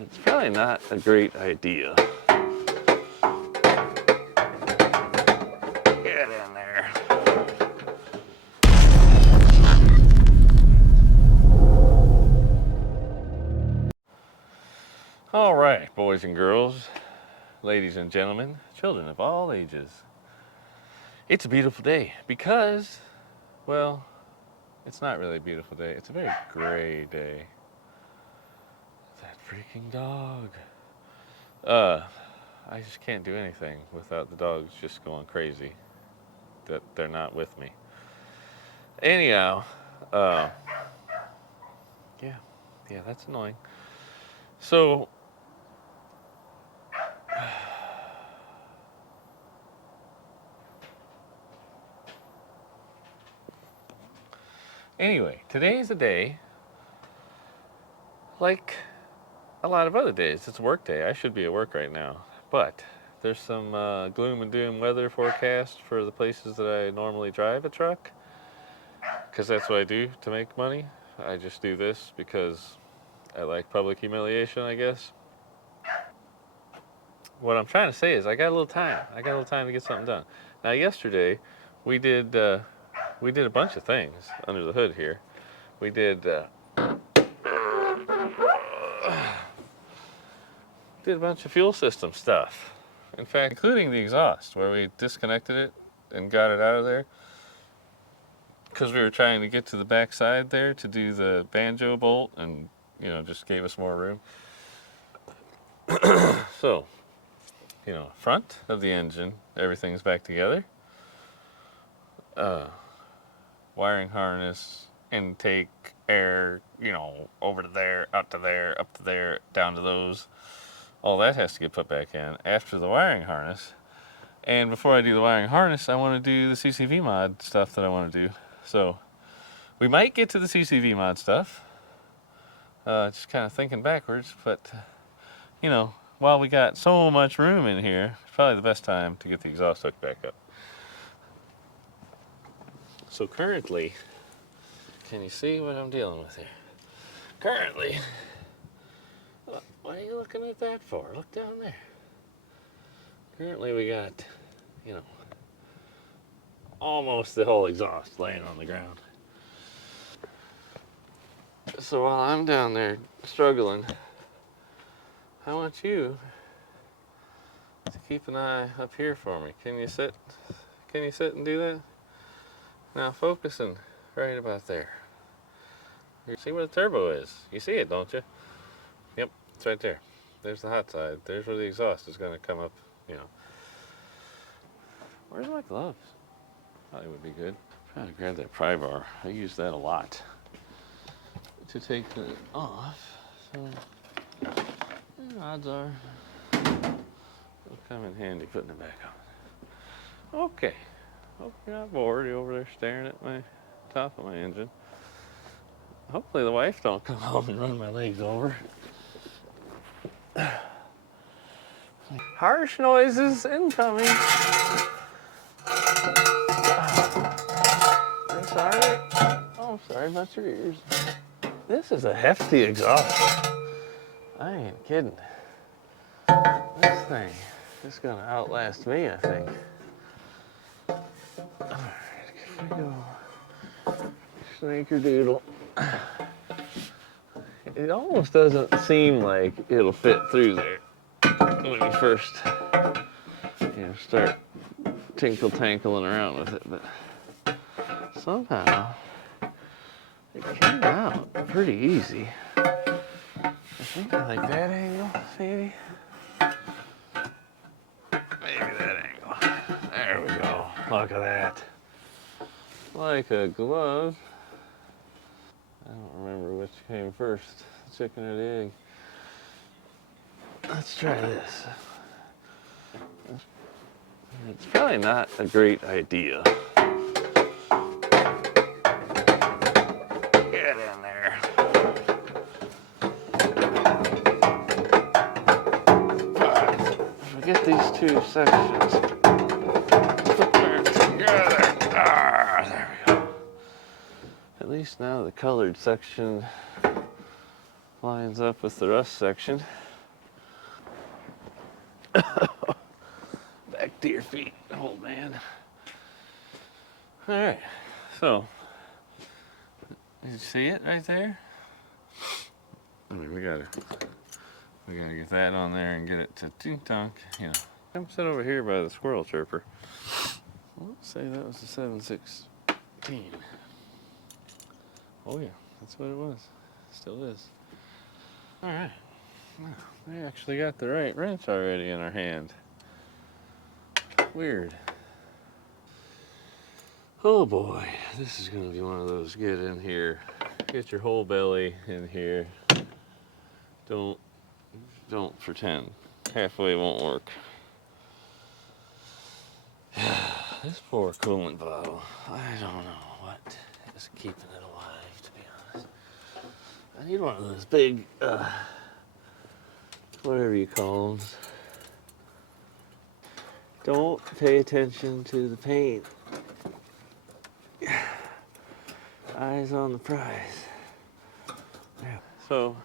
It's probably not a great idea. Get in there. All right, boys and girls, ladies and gentlemen, children of all ages. It's a beautiful day because, well, it's not really a beautiful day. It's a very gray day. That freaking dog. I just can't do anything without the dogs just going crazy that they're not with me. Anyhow, yeah, that's annoying. So, anyway, today's a day like a lot of other days. It's a work day. I should be at work right now. But there's some gloom and doom weather forecast for the places that I normally drive a truck. Because that's what I do to make money. I just do this because I like public humiliation, I guess. What I'm trying to say is I got a little time. I got a little time to get something done. Now yesterday we did a bunch of things under the hood here. We did a bunch of fuel system stuff. In fact, including the exhaust, where we disconnected it and got it out of there. Because we were trying to get to the back side there to do the banjo bolt, and just gave us more room. So, front of the engine, everything's back together. Wiring harness, intake, air, over to there, out to there, up to there, down to those. All that has to get put back in after the wiring harness. And before I do the wiring harness, I want to do the CCV mod stuff that I want to do. So we might get to the CCV mod stuff. Just kind of thinking backwards, but while we got so much room in here, it's probably the best time to get the exhaust hook back up. So currently, can you see what I'm dealing with here? Currently, what are you looking at that for? Look down there. Currently we got, almost the whole exhaust laying on the ground. So while I'm down there struggling, I want you to keep an eye up here for me. Can you sit? Can you sit and do that? Now focusing right about there. You see where the turbo is? You see it, don't you? Yep, it's right there. There's the hot side. There's where the exhaust is going to come up, Where's my gloves? Probably would be good. I'm trying to grab that pry bar. I use that a lot to take it off. So, odds are it'll come in handy putting it back on. Okay. Hope you're not bored. You're over there staring at my top of my engine. Hopefully the wife don't come home and run my legs over. Harsh noises incoming. I'm sorry. Oh, sorry about your ears. This is a hefty exhaust. I ain't kidding. This thing is gonna outlast me, I think. Alright, here we go. Snickerdoodle. It almost doesn't seem like it'll fit through there when you first start tinkling around with it, but somehow it came out pretty easy. I think I like that angle, maybe. Maybe that angle. There we go. Look at that. Like a glove. I don't remember which came first, the chicken or the egg. Let's try this. It's probably not a great idea. Get in there. But if we get these two sections put them together. There we go. At least now the colored section lines up with the rust section. to your feet, old man. All right, so you see it right there? I mean, we gotta get that on there and get it to tink-tonk, you know. I'm set over here by the squirrel chirper. Let's say that was a 716. Oh yeah, that's what it was. Still is. All right. We actually got the right wrench already in our hand. Weird. Oh boy, this is gonna be one of those get in here, get your whole belly in here. Don't pretend. Halfway won't work. This poor coolant bottle. I don't know what is keeping it alive, to be honest. I need one of those big, whatever you call them. Don't pay attention to the paint. Eyes on the prize. Yeah. So,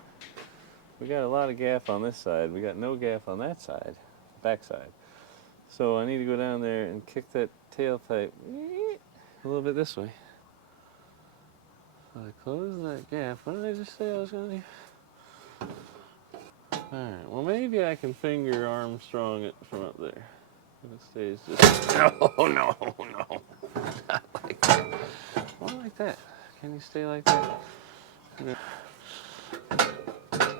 we got a lot of gaff on this side. We got no gaff on that side, back side. So I need to go down there and kick that tailpipe a little bit this way. So I close that gap. What did I just say I was going to do? Alright, well maybe I can finger Armstrong it from up there. If it stays just... No. Not like that. Not like that. Can you stay like that?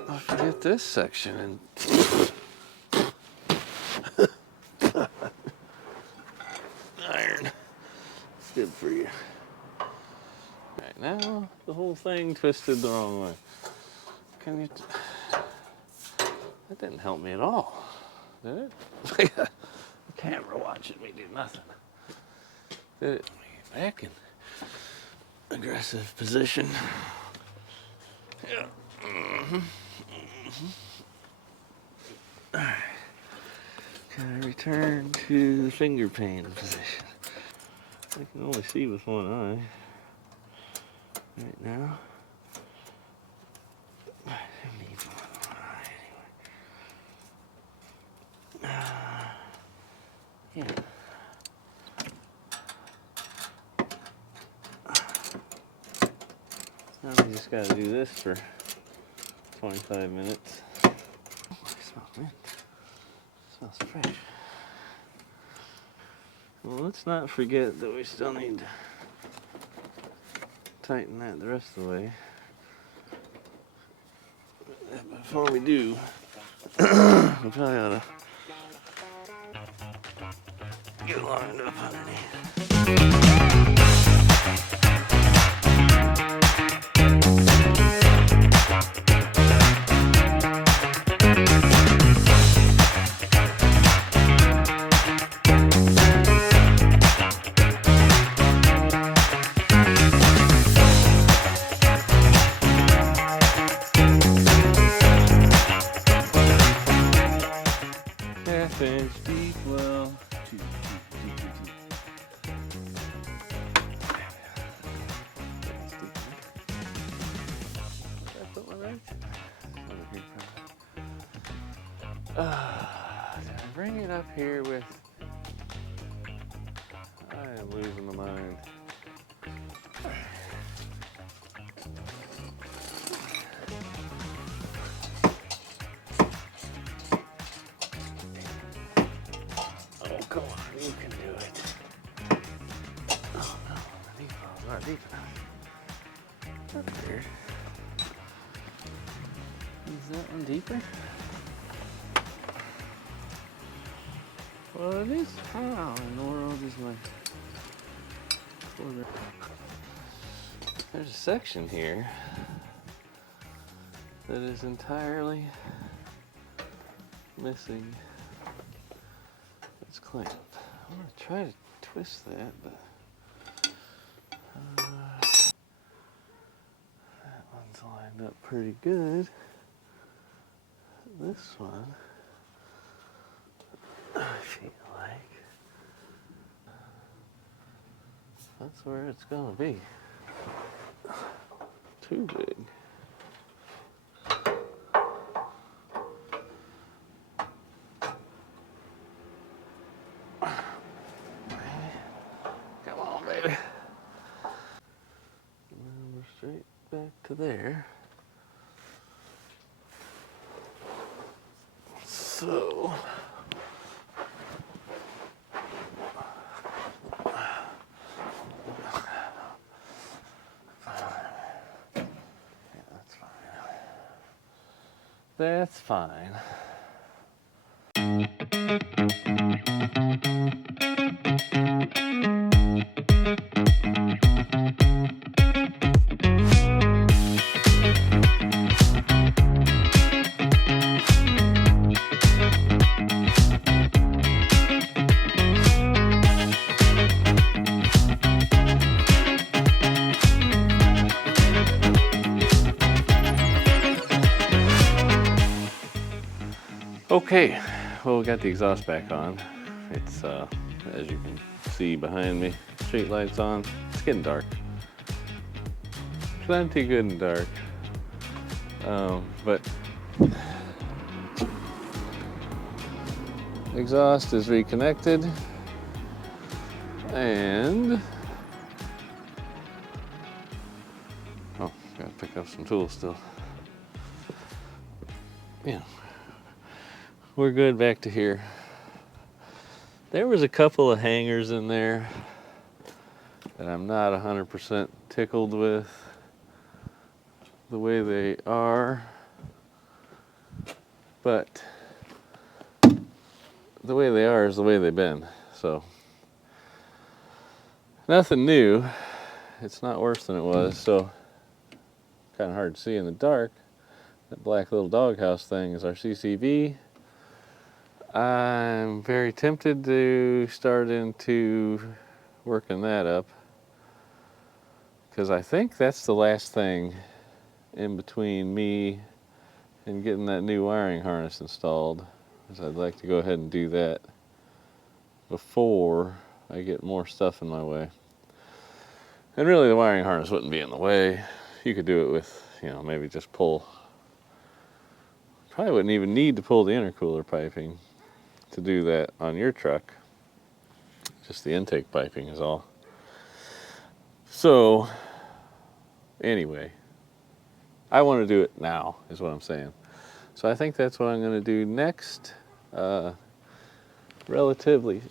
I'll forget this section and... Iron. It's good for you. Right now, the whole thing twisted the wrong way. Can you... That didn't help me at all, did it? Like a camera watching me do nothing. Did it? Back in aggressive position. Yeah. Alright. Can I return to the finger pain position? I can only see with one eye right now. I need one eye anyway. Yeah. Now we just gotta do this for 25 minutes. Oh, I smell mint. It smells fresh. Well, let's not forget that we still need to tighten that the rest of the way. Before we do, we probably ought to get lined up underneath. Half-inch deep well. Did I bring it up here with... I am losing my mind. Oh, come on, you can do it. Oh no, the deep well's not deep enough. That's weird. Is that one deeper? Well, it is. How in the world is my quarter? There's a section here that is entirely missing its clamp. I'm going to try to twist that, but that one's lined up pretty good. This one, I feel like that's where it's going to be. Too big. to there. So that's fine. Okay, well, we got the exhaust back on. It's, as you can see behind me, street lights on. It's getting dark. Plenty good and dark. But exhaust is reconnected. And, oh, gotta pick up some tools still. Yeah. We're good back to here. There was a couple of hangers in there that I'm not 100% tickled with the way they are, but the way they are is the way they've been. So nothing new. It's not worse than it was. So kind of hard to see in the dark. That black little doghouse thing is our CCV. I'm very tempted to start into working that up because I think that's the last thing in between me and getting that new wiring harness installed. Is I'd like to go ahead and do that before I get more stuff in my way. And really the wiring harness wouldn't be in the way. You could do it with, maybe just pull. Probably wouldn't even need to pull the intercooler piping to do that on your truck. Just the intake piping is all. So anyway, I want to do it now is what I'm saying. So I think that's what I'm going to do next. Relatively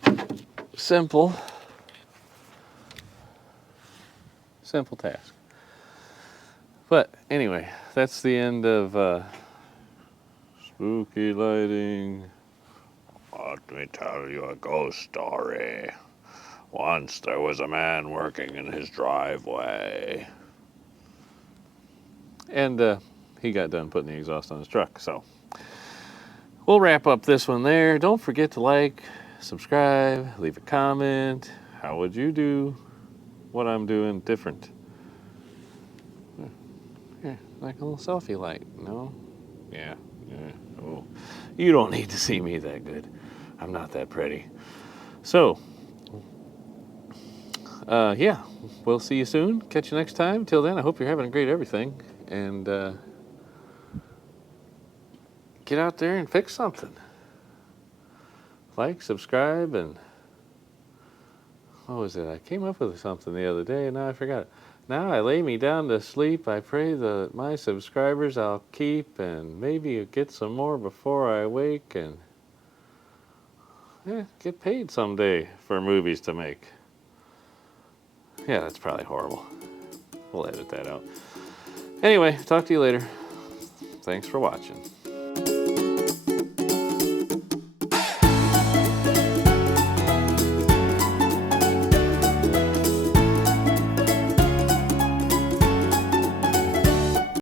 simple task. But anyway, that's the end of spooky lighting. Let me tell you a ghost story. Once there was a man working in his driveway. And he got done putting the exhaust on his truck. So we'll wrap up this one there. Don't forget to like, subscribe, leave a comment. How would you do what I'm doing different? Here, like a little selfie light, no? Yeah. Oh, you don't need to see me that good. I'm not that pretty. So, yeah, we'll see you soon. Catch you next time. Till then, I hope you're having a great everything. And get out there and fix something. Like, subscribe, and what was it? I came up with something the other day, and now I forgot it. Now I lay me down to sleep. I pray that my subscribers I'll keep, and maybe get some more before I wake, and get paid someday for movies to make. Yeah, that's probably horrible. We'll edit that out. Anyway, talk to you later. Thanks for watching.